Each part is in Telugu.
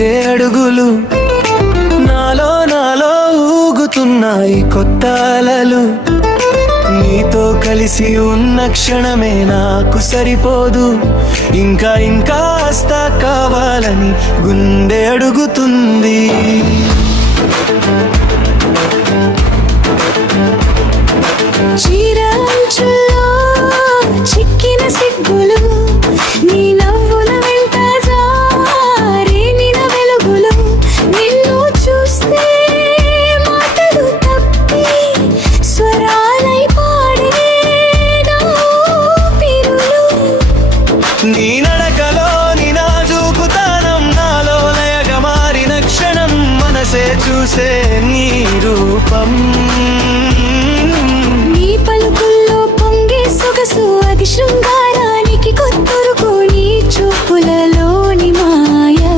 నడిచే అడుగులు నాలో ఊగుతున్నాయి కొత్త అలలు. నీతో కలిసి ఉన్న క్షణమే నాకు సరిపోదు, ఇంకా ఇంకా కావాలని గుండె అడుగుతుంది. చీరంచుల్లో చిక్కిన సిగ్గులు, నీ నవ్వుల వెంట జారేమిన వెలుగులు. నిన్ను చూస్తే మాటలు తప్పి స్వరాలై పాడే నా ఊపిరులు. నీ నడకలోని నాజూకుతనం నాలో లయగా మారిన క్షణం, మనసే చూసే నీ రూపం. పలుకుల్లో పొంగే సొగసు అది శృంగారానికి కొత్తరుకు, నీ చూపులలోని మాయా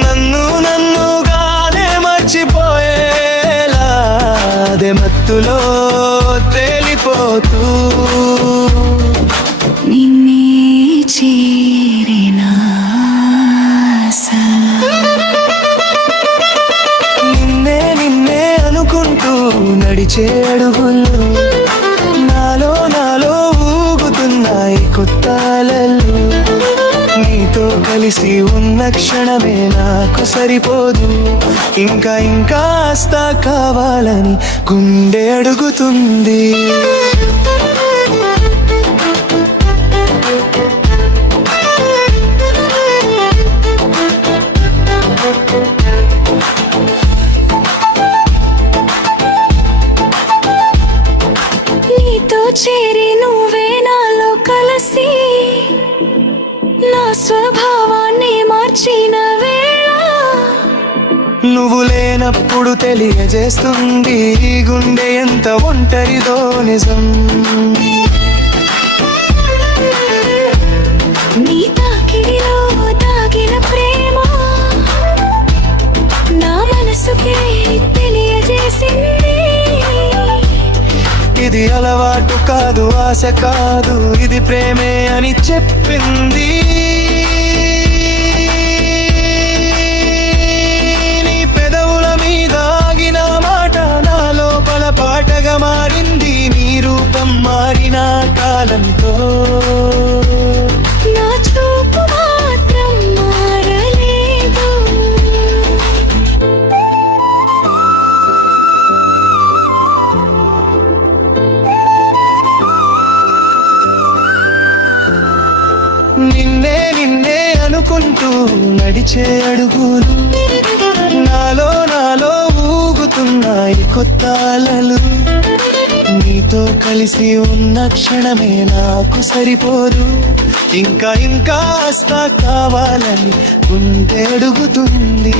నన్నుగానే మర్చిపోయేలా అదే మత్తులో తేలిపోతూ నిన్నే చేరినా నడిచే అడుగులు నాలో ఊగుతున్నాయి కొత్త అలలు. నీతో కలిసి ఉన్న క్షణమే నాకు సరిపోదు, ఇంకా ఇంకా కావాలని గుండె అడుగుతుంది. చేరి నువ్వే నాలో కలిసి నా స్వభావాన్ని మార్చిన వేళ, నువ్వు లేనప్పుడు తెలియజేస్తుంది ఈ గుండె ఎంత ఒంటరిదో నిజం. నీ తాకిడిలో తాగిన ప్రేమ నా మనసుకే తెలియజేసింది. ఇది అలవాటు కాదు, ఆశ కాదు, ఇది ప్రేమే అని చెప్పింది. నీ పెదవుల మీద ఆగిన మాట నా లోపల పాటగా మారింది. నీ రూపం మారిన కాలంతో నా చూపు మాత్రం మారలేదు. నిన్నే అనుకుంటూ నడిచే అడుగులు నాలో ఊగుతున్నాయి కొత్త అలలు. నీతో కలిసి ఉన్న క్షణమే నాకు సరిపోదు, ఇంకా ఇంకా కావాలని గుండె అడుగుతుంది.